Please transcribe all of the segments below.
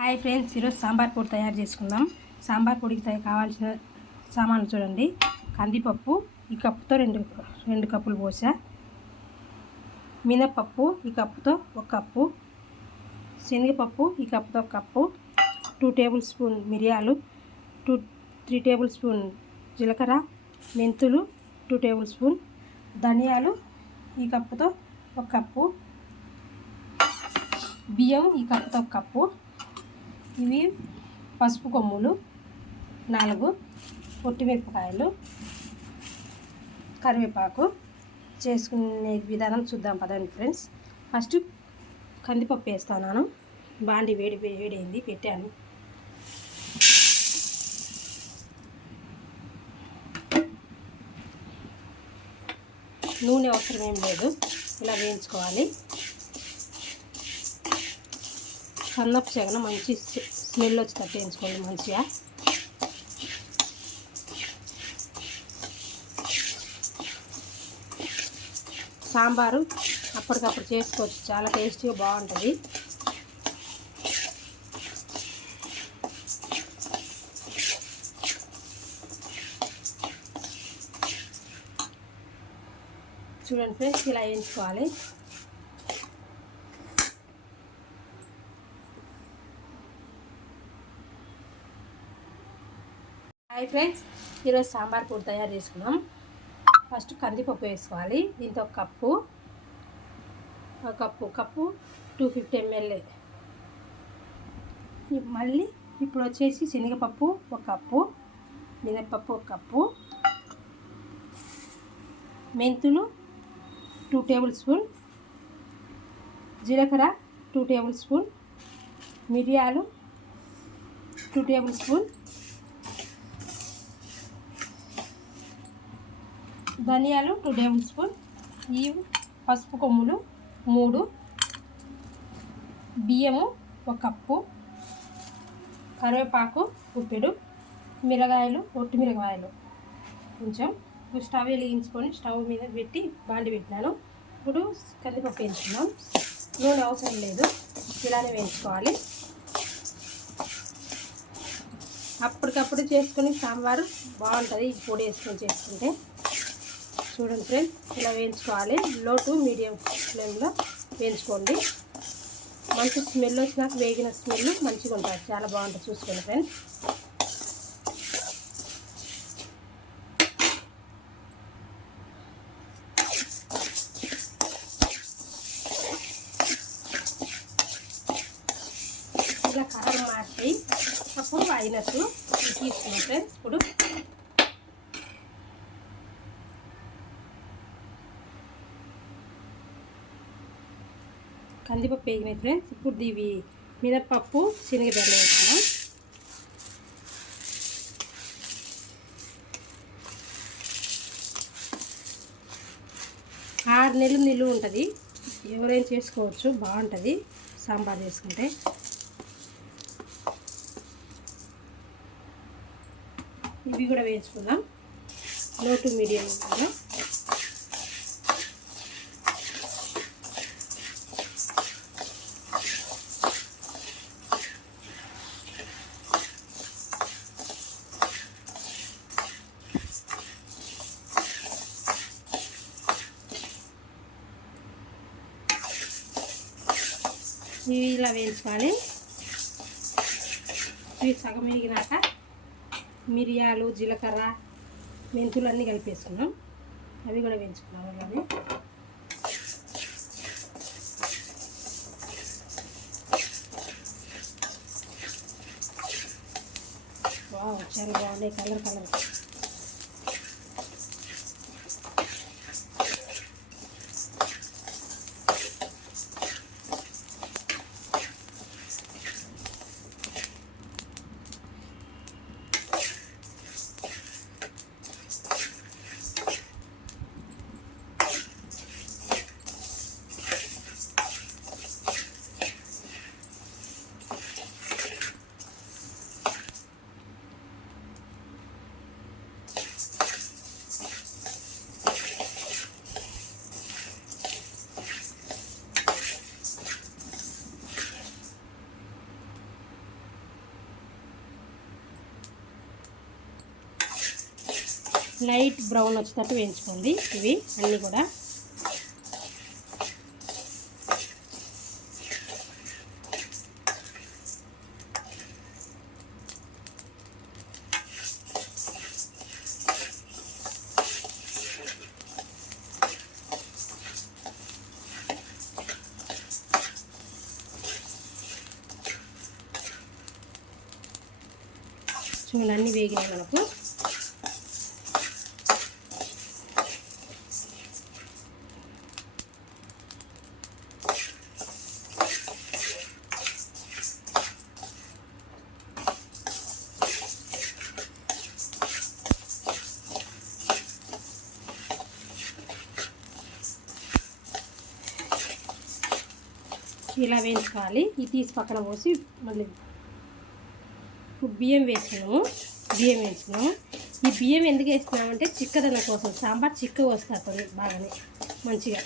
Hi friends, ఈరోజు సాంబార్ పొడి తయారు చేసుకుందాం. సాంబార్ పొడికి కావాల్సిన సామాన్లు చూడండి. కందిపప్పు ఈ కప్పుతో రెండు కప్పులు పోసా. మినపప్పు ఈ కప్పుతో ఒక కప్పు. శనగపప్పు ఈ కప్పుతో ఒక కప్పు. 2 టేబుల్ స్పూన్ మిరియాలు, 3 టేబుల్ స్పూన్ జీలకర్ర, మెంతులు 2 టేబుల్ స్పూన్, ధనియాలు ఈ కప్పుతో ఒక కప్పు, బియ్యం ఈ కప్పుతో ఒక కప్పు. ఇవి పసుపు కొమ్ములు 4, పొట్టిమిరపకాయలు, కరివేపాకు. చేసుకునే విధానం చూద్దాం పదండి ఫ్రెండ్స్. ఫస్ట్ కందిపప్పు వేస్తున్నాను. బాండి వేడైంది, పెట్టాను. నూనె అవసరం ఏం లేదు, ఇలా వేయించుకోవాలి. సన్నపు చెగన మంచి స్మెల్ వచ్చి వేయించుకోండి మంచిగా. సాంబారు అప్పటికప్పుడు చేసుకోవచ్చు, చాలా టేస్టీగా బాగుంటుంది. చూడండి ఫ్రెండ్స్, ఇలా వేయించుకోవాలి. హాయ్ ఫ్రెండ్స్, ఈరోజు సాంబార్ పొడి తయారు చేసుకున్నాం. ఫస్ట్ కందిపప్పు వేసుకోవాలి. దీంతో ఒక కప్పు 250 ml. మళ్ళీ ఇప్పుడు వచ్చేసి శనగపప్పు ఒక కప్పు, మినపప్పు ఒక కప్పు, మెంతులు 2 టేబుల్ స్పూన్, జీలకర్ర 2 టేబుల్ స్పూన్, మిరియాలు 2 టేబుల్ స్పూన్, ధనియాలు 2 టేబుల్ స్పూన్, ఈ పసుపు కొమ్ములు 3, బియ్యము ఒక కప్పు, కరివేపాకు గుప్పెడు, మిరగాయలు ఒట్టి మిరగాయలు కొంచెం. స్టవ్ వెలిగించుకొని స్టవ్ మీద పెట్టి బాండి పెట్టినాను. ఇప్పుడు కందిపప్పు వేయించుకున్నాం. నూనె అవసరం లేదు, ఇలానే వేయించుకోవాలి. అప్పటికప్పుడు చేసుకొని సాంబారు బాగుంటుంది ఈ పొడి వేసుకొని చేసుకుంటే. చూడండి ఫ్రెండ్స్, ఇలా వేయించుకోవాలి. లో టు మీడియం ఫ్లేమ్లో వేయించుకోండి. మంచి స్మెల్ వచ్చినాక వేగిన స్మెల్ మంచిగా ఉంటుంది, చాలా బాగుంటుంది. చూసుకోండి ఫ్రెండ్స్. ఇలా కలర్ మార్చి అప్పుడు అయినట్టు తీసుకున్నాం ఫ్రెండ్స్. ఇప్పుడు కందిపప్పు వేగినాయి ఫ్రెండ్స్. ఇప్పుడు ఇవి మినపప్పు శనగబెల్లం వేసుకున్నాం. ఆరు నెలలు నిలువ ఉంటుంది, ఎవరైనా చేసుకోవచ్చు, బాగుంటుంది సాంబార్ చేసుకుంటే. ఇవి కూడా వేయించుకుందాం లో టు మీడియంలో. ఇవి ఇలా వేయించుకోవాలి. ఇవి సగం వేగినాక మిరియాలు, జీలకర్ర, మెంతులు అన్నీ కలిపేసుకున్నాం. అవి కూడా వేయించుకున్నాం. అలానే చాలా బాగున్నాయి, కలర్. లైట్ బ్రౌన్ వచ్చేటట్టు వేయించుకోండి ఇవి అన్నీ కూడా. చూడండి అన్నీ వేగినాయి మనకు. ఇలా వేయించుకోవాలి. ఇది తీసి పక్కన పోసి మళ్ళీ ఇప్పుడు బియ్యం వేసుకున్నాము. బియ్యం వేసుకున్నాము. ఈ బియ్యం ఎందుకు వేస్తున్నామంటే చిక్కదనం కోసం, సాంబార్ చిక్కగా వస్తుంది బాగానే మంచిగా.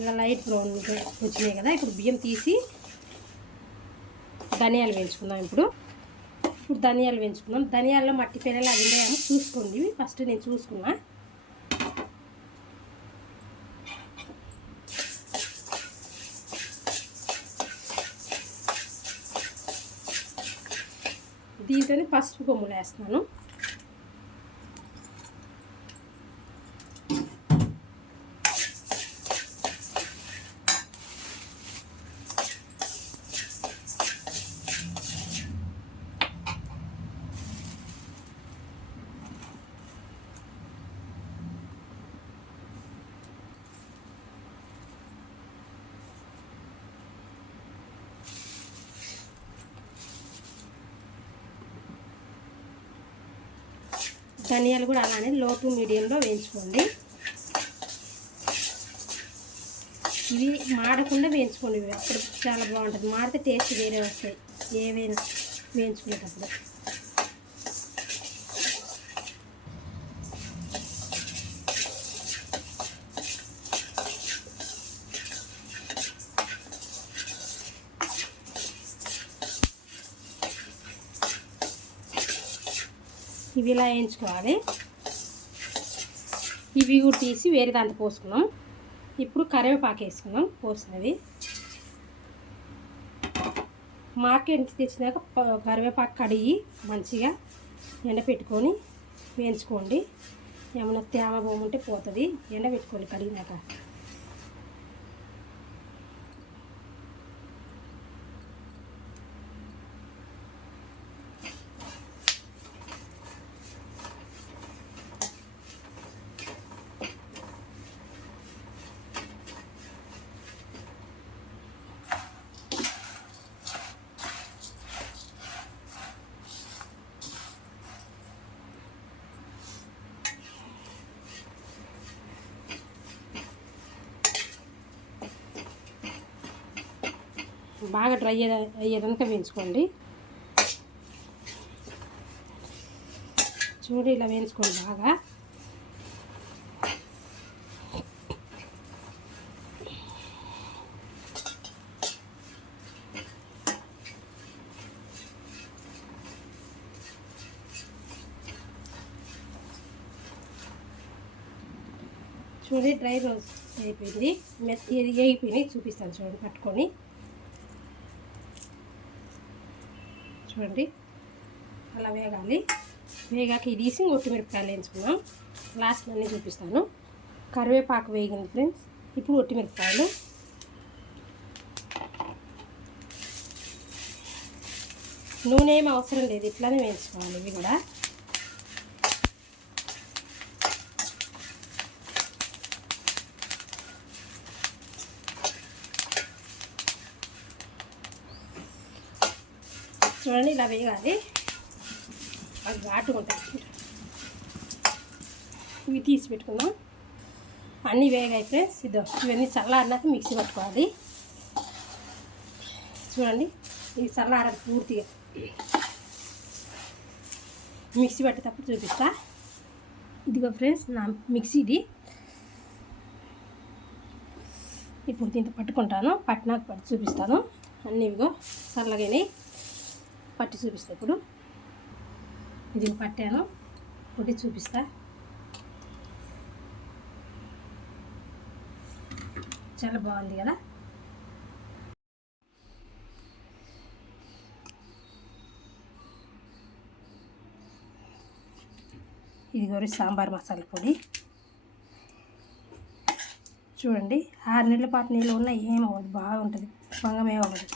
ఇలా లైట్ బ్రౌన్ వచ్చినాయి కదా. ఇప్పుడు బియ్యం తీసి ధనియాలు వేయించుకుందాం. ఇప్పుడు ధనియాలు వేయించుకుందాం. ధనియాల్లో మట్టి పిల్లలు అవి ఉన్నాయేమో చూసుకోండి. ఫస్ట్ నేను చూసుకున్నా. దీంతోనే పసుపు కొమ్ములు వేస్తున్నాను. ధనియాలు కూడా అలానే లో టు మీడియంలో వేయించుకోండి. ఇవి మాడకుండా వేయించుకోండి. అప్పుడు చాలా బాగుంటుంది. మాడితే టేస్ట్ వేరే వస్తాయి ఏవైనా వేయించుకునేటప్పుడు. ఇవి ఇలా వేయించుకోవాలి. ఇవి కూడా తీసి వేరే దాంట్లో పోసుకున్నాం. ఇప్పుడు కరివేపాకు వేసుకున్నాం. పోసినవి మార్కెట్ తెచ్చినాక కరివేపాకు కడిగి మంచిగా ఎండపెట్టుకొని వేయించుకోండి. ఏమైనా తేమ భూమి ఉంటే పోతుంది. ఎండబెట్టుకోండి కడిగినాక. బాగా డ్రై అయ్యేదాకా వేయించుకోండి. చూడు ఇలా వేయించుకోండి బాగా. చూడండి డ్రై రోస్ట్ అయిపోయింది. మెత్త అయిపోయినాయి. చూపిస్తాను చూడండి పట్టుకొని. చూడండి అలా వేగాలి. వేగాక ఇది తీసి ఒట్టిమిరపకాయలు వేయించుకున్నాం. లాస్ట్ అన్నీ చూపిస్తాను. కరివేపాకు వేగింది ఫ్రెండ్స్. ఇప్పుడు ఒట్టిమిరపకాయలు. నూనె ఏం అవసరం లేదు. ఇట్లానే వేయించుకోవాలి ఇవి కూడా. చూడండి ఇలా వేయాలి. అది ఘాటుగా ఉంటుంది. ఇవి తీసి పెట్టుకున్నాం. అన్నీ వేగాయి ఫ్రెండ్స్. ఇవన్నీ చల్లారినాక మిక్సీ పట్టుకోవాలి. చూడండి ఇది చల్లారాలి పూర్తిగా. మిక్సీ పట్టేటప్పుడు చూపిస్తా. ఇదిగో ఫ్రెండ్స్ నా మిక్సీది. ఇప్పుడు దీంతో పట్టుకుంటాను, పట్టినాక పట్టి చూపిస్తాను. అన్నీ ఇవిగో చల్లగానే పట్టి చూపిస్తా. ఇప్పుడు ఇది పట్టాను, కొట్టి చూపిస్తా. చాలా బాగుంది కదా. ఇది కూడా సాంబార్ మసాలా పొడి. చూడండి 6 నెలల పాటు నీళ్ళు ఉన్న ఏమవ్వదు, బాగుంటుంది, భంగం ఏమవ్వదు.